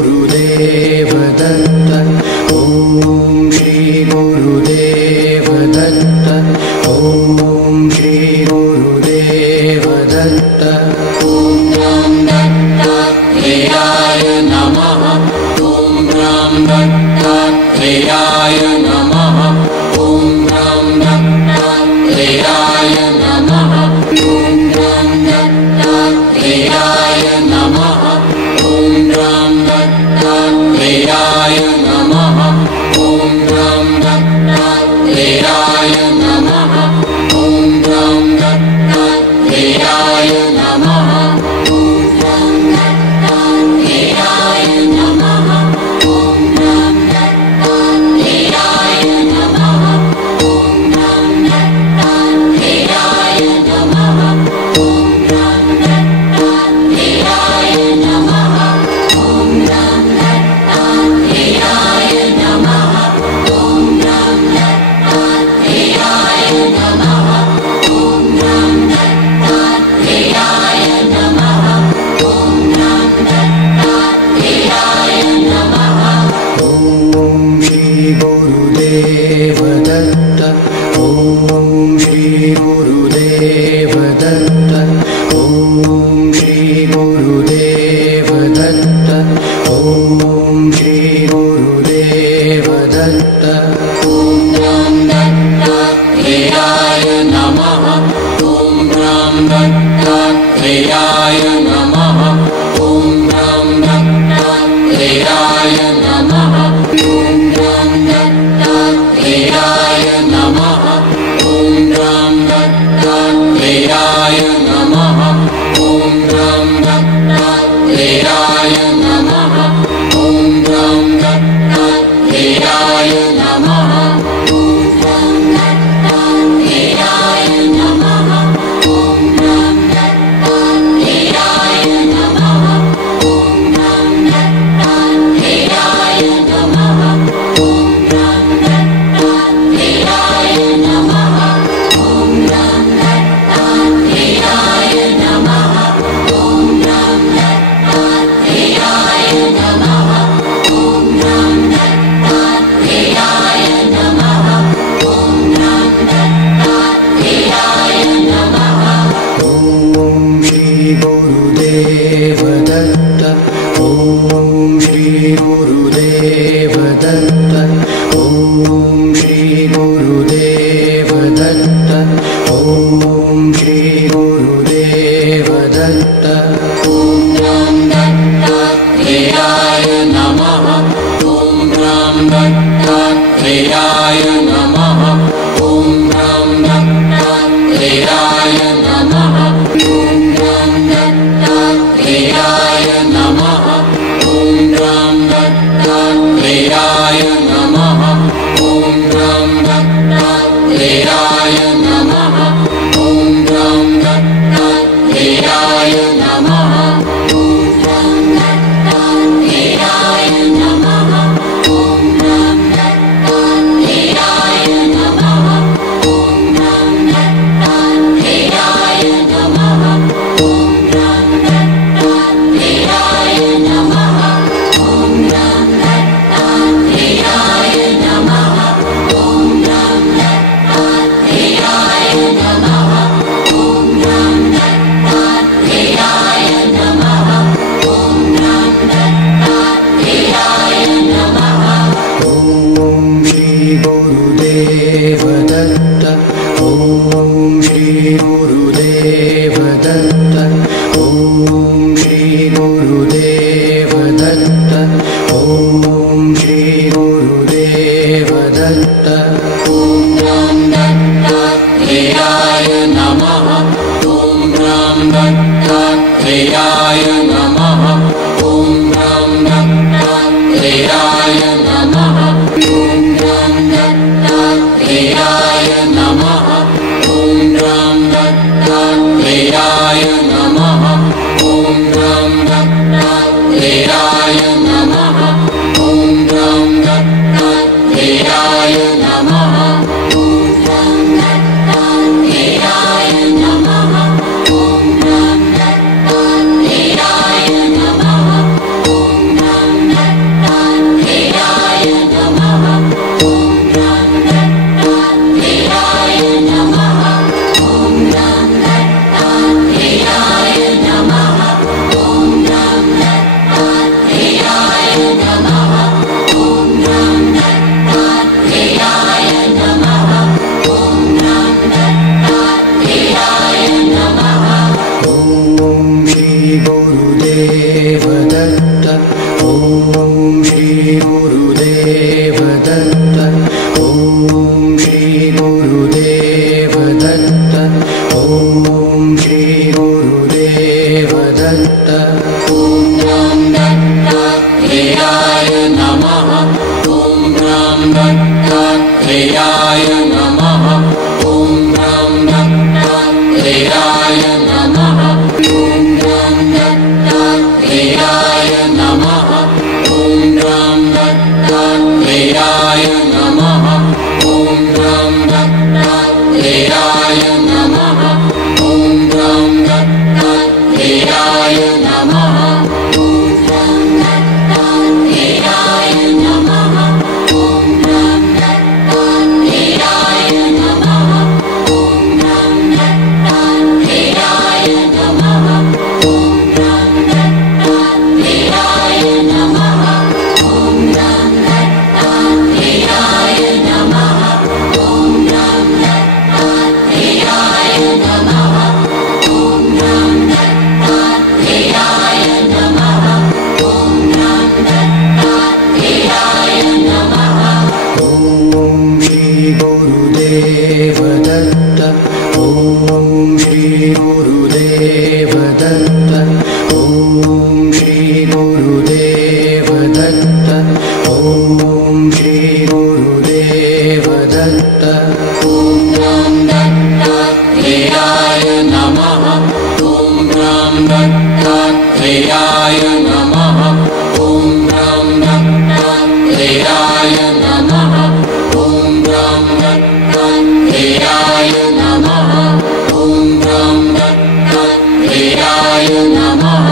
गुरुदेव दत्त। ॐ श्री गुरुदेव दत्त। ॐ श्री गुरुदेव दत्त। ॐ ॐ दत्तात्रेयाय नमः। ॐ ॐ दत्तात्रेयाय नमः। ॐ ॐ दत्तात्रेयाय नमः। ॐ ॐ दत्तात्रेयाय नमः। ॐ ॐ दत्तात्रेयाय नमः। ॐ ॐ दत्तात्रेयाय नमः। ॐ ॐ दत्तात्रेयाय नमः। गुरुदेव दत्त। ॐ श्री गुरुदेव दत्त। ॐ श्री गुरुदेव दत्त। ॐ श्री गुरुदेव दत्त। ॐ ॐ दत्तात्रेयाय नमः। ॐ ॐ दत्तात्रेयाय नमः। ॐ ॐ दत्तात्रेयाय नमः। ॐ ॐ दत्तात्रेयाय नमः। ॐ ॐ दत्तात्रेयाय नमः। ॐ ॐ दत्तात्रेयाय नमः। ॐ ॐ दत्तात्रेयाय नमः। ॐ ॐ दत्तात्रेयाय नमः। ॐ ॐ दत्तात्रेयाय नमः। ॐ ॐ दत्तात्रेयाय नमः। ॐ ॐ दत्तात्रेयाय नमः। ॐ ॐ दत्तात्रेयाय नमः। ॐ ॐ दत्तात्रेयाय नमः। ॐ ॐ दत्तात्रेयाय नमः। ॐ ॐ दत्तात्रेयाय नमः। ॐ श्री गुरुदेव दत्त। ॐ श्री गुरुदेव दत्त। ॐ श्री गुरुदेव दत्त। ॐ श्री गुरुदेव दत्त। ॐ ॐ दत्तात्रेयाय नमः। ॐ ॐ दत्तात्रेयाय नमः। ॐ ॐ दत्तात्रेयाय नमः। ॐ ॐ दत्तात्रेयाय नमः। ॐ ॐ दत्तात्रेयाय नमः। ॐ ॐ दत्तात्रेयाय नमः। ॐ ॐ दत्तात्रेयाय नमः। ॐ ॐ दत्तात्रेयाय नमः। ॐ ॐ दत्तात्रेयाय नमः। ॐ ॐ दत्तात्रेयाय नमः। ॐ ॐ दत्तात्रेयाय नमः। ॐ ॐ दत्तात्रेयाय नमः। ॐ ॐ दत्तात्रेयाय नमः। ॐ ॐ दत्तात्रेयाय नमः। ॐ ॐ दत्तात्रेयाय नमः। ॐ श्री गुरुदेव दत्त। ॐ श्री गुरुदेव दत्त। ॐ श्री गुरुदेव दत्त। ॐ श्री गुरुदेव दत्त। ॐ ॐ दत्तात्रेयाय नमः। ॐ ॐ दत्तात्रेयाय नमः। ॐ ॐ दत्तात्रेयाय नमः। ॐ ॐ दत्तात्रेयाय नमः। ॐ ॐ दत्तात्रेयाय नमः। ॐ ॐ दत्तात्रेयाय नमः। ॐ ॐ श्री गुरुदेव दत्त ॐ श्री गुरुदेव दत्त ॐ श्री गुरुदेव दत्त ॐ ग्रां दत्तात्रेयाय नमः ॐ ग्रां दत्तात्रेयाय नमः ॐ ग्रां दत्तात्रेयाय नमः ॐ ग्रां दत्तात्रेयाय नमः ॐ ग्रां दत्तात्रेयाय नमः ॐ ग्रां दत्तात्रेयाय नमः ॐ ग्रां दत्तात्रेयाय नमः ॐ ग्रां दत्तात्रेयाय नमः ॐ ग्रां दत्तात्रेयाय नमः ॐ ग्रां दत्तात्रेयाय नमः ॐ ग्रां दत्तात्रेयाय नमः ॐ ग्रां दत्तात्रेयाय नमः ॐ ग्रां दत्तात्रेयाय नमः ॐ ग्रां दत्तात्रेयाय नमः ॐ ग्रां दत्तात्रेयाय नमः ॐ श्री गुरुदेव दत्त ॐ श्री गुरुदेव दत्त ॐ श्री गुरुदेव दत्त ॐ श्री गुरुदेव दत्त ॐ ग्रां दत्तात्रेयाय नमः ॐ ग्रां दत्तात्रेयाय नमः ॐ ग्रां दत्तात्रेयाय नमः ॐ ग्रां दत्तात्रेयाय नमः ॐ ग्रां दत्तात्रेयाय नमः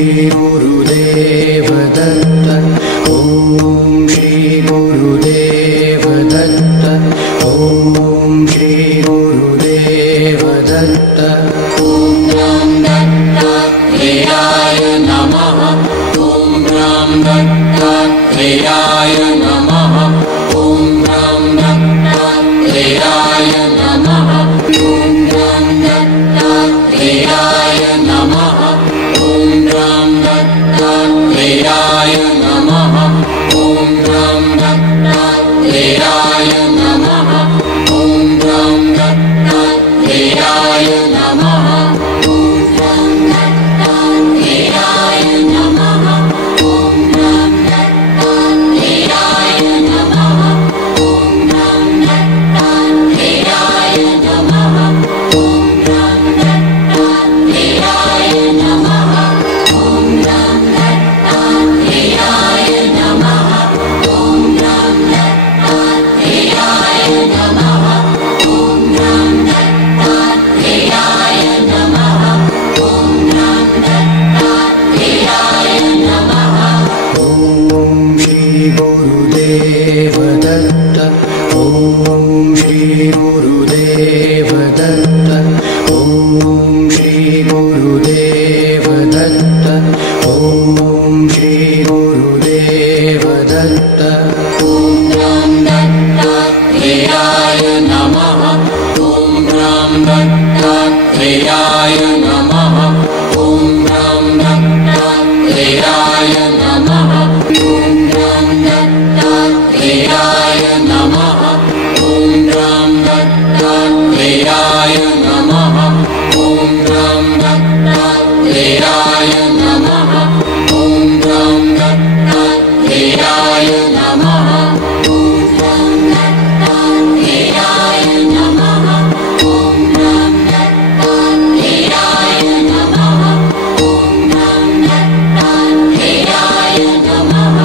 श्री गुरुदेव दत्त। ॐ श्री गुरुदेव दत्त। ॐ श्री गुरुदेव दत्त। ॐ राम दत्तात्रेयाय नमः। ॐ राम दत्तात्रेयाय नमः। ॐ राम दत्तात्रेयाय नमः। ॐ राम दत्तात्रेयाय नमः। ॐ राम दत्तात्रेयाय नमः। ॐ राम दत्तात्रेयाय नमः। ॐ राम दत्तात्रेयाय नमः। ॐ राम दत्तात्रेयाय नमः। ॐ राम दत्तात्रेयाय नमः। ॐ राम दत्तात्रेयाय नमः। ॐ राम दत्तात्रेयाय नमः। ॐ राम दत्तात्रेयाय नमः। ॐ राम दत्तात्रेयाय नमः। ॐ राम दत्तात्रेयाय नमः। ॐ राम दत्तात्रेयाय नमः। ॐ श्री गुरुदेव दत्त। ॐ श्री गुरुदेव दत्त। ॐ श्री गुरुदेव दत्त। ॐ श्री गुरुदेव दत्त। ॐ राम दत्तात्रेयाय नमः। ॐ राम दत्तात्रेयाय नमः। ॐ राम दत्तात्रेयाय नमः। ॐ राम दत्तात्रेयाय नमः। ॐ राम दत्तात्रेयाय नमः। ॐ राम दत्तात्रेयाय नमः। ॐ राम दत्तात्रेयाय नमः। ॐ राम दत्तात्रेयाय नमः। ॐ राम दत्तात्रेयाय नमः। ॐ राम दत्तात्रेयाय नमः।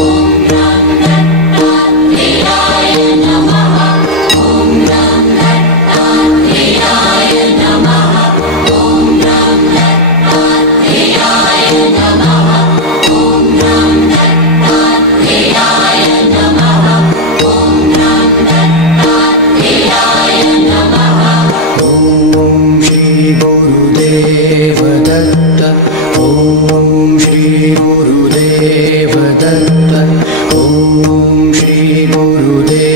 ॐ राम दत्तात्रेयाय नमः। ॐ राम दत्तात्रेयाय नमः। ॐ राम दत्तात्रेयाय नमः। ॐ राम दत्तात्रेयाय नमः। ॐ राम दत्तात्रेयाय नमः। ॐ श्री गुरुदेव दत्त। ॐ श्री गुरुदेव दत्त। ॐ श्री गुरुदेव